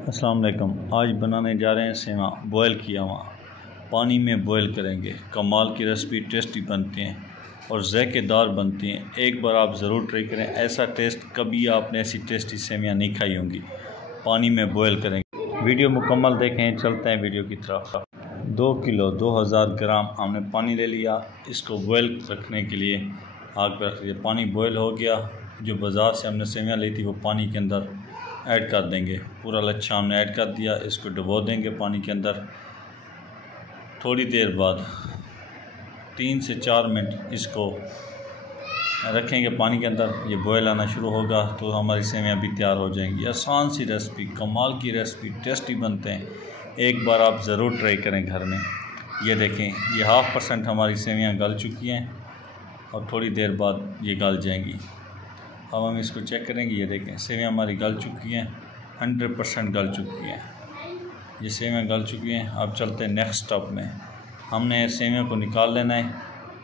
अस्सलाम वालेकुम। आज बनाने जा रहे हैं सेवा बॉयल किया हुआ, पानी में बॉयल करेंगे। कमाल की रेसिपी, टेस्टी बनती हैं और ज़ायकेदार बनती हैं। एक बार आप ज़रूर ट्राई करें, ऐसा टेस्ट कभी आपने ऐसी टेस्टी सेवियाँ नहीं खाई होंगी। पानी में बॉयल करेंगे। वीडियो मुकम्मल देखें। चलते हैं वीडियो की तरफ। 2 किलो 2000 ग्राम हमने पानी ले लिया। इसको बॉयल रखने के लिए आग पर रख दिया। पानी बॉयल हो गया। जो बाज़ार से हमने सेवियाँ ली थी वो पानी के अंदर ऐड कर देंगे। पूरा लच्छा हमने ऐड कर दिया। इसको डुबो देंगे पानी के अंदर। थोड़ी देर बाद 3 से 4 मिनट इसको रखेंगे पानी के अंदर। ये बॉयल आना शुरू होगा तो हमारी सेवियाँ भी तैयार हो जाएंगी। आसान सी रेसिपी, कमाल की रेसिपी, टेस्टी बनते हैं। एक बार आप ज़रूर ट्राई करें घर में। ये देखें, ये 0.5% हमारी सेवियाँ गल चुकी हैं और थोड़ी देर बाद ये गल जाएंगी। अब हम इसको चेक करेंगे। ये देखें, सेवियाँ हमारी गल चुकी हैं, 100% गल चुकी हैं। ये सेवियाँ गल चुकी हैं। अब चलते हैं नेक्स्ट स्टेप में। हमने सेवियाँ को निकाल लेना है,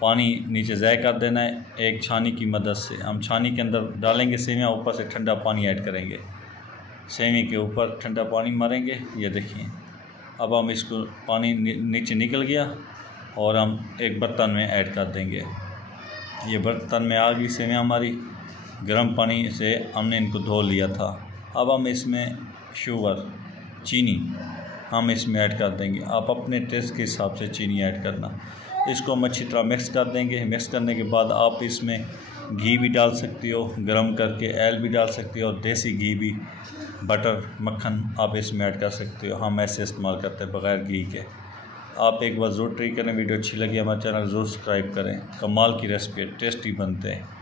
पानी नीचे ज़ाय कर देना है एक छानी की मदद से। हम छानी के अंदर डालेंगे सेवियाँ, ऊपर से ठंडा पानी ऐड करेंगे। सेवियाँ के ऊपर ठंडा पानी मारेंगे। ये देखिए, अब हम इसको पानी नीचे निकल गया और हम एक बर्तन में ऐड कर देंगे। ये बर्तन में आ गई सेवियाँ हमारी। गर्म पानी से हमने इनको धो लिया था। अब हम इसमें शुगर, चीनी हम इसमें ऐड कर देंगे। आप अपने टेस्ट के हिसाब से चीनी ऐड करना। इसको हम अच्छी तरह मिक्स कर देंगे। मिक्स करने के बाद आप इसमें घी भी डाल सकती हो, गरम करके ऑयल भी डाल सकती हो, और देसी घी भी, बटर, मक्खन आप इसमें ऐड कर सकते हो। हम ऐसे इस्तेमाल करते हैं बग़ैर घी के। आप एक बार ज़रूर ट्राई करें। वीडियो अच्छी लगी हमारे चैनल ज़रूर सब्सक्राइब करें। कमाल की रेसिपी, टेस्टी बनते हैं।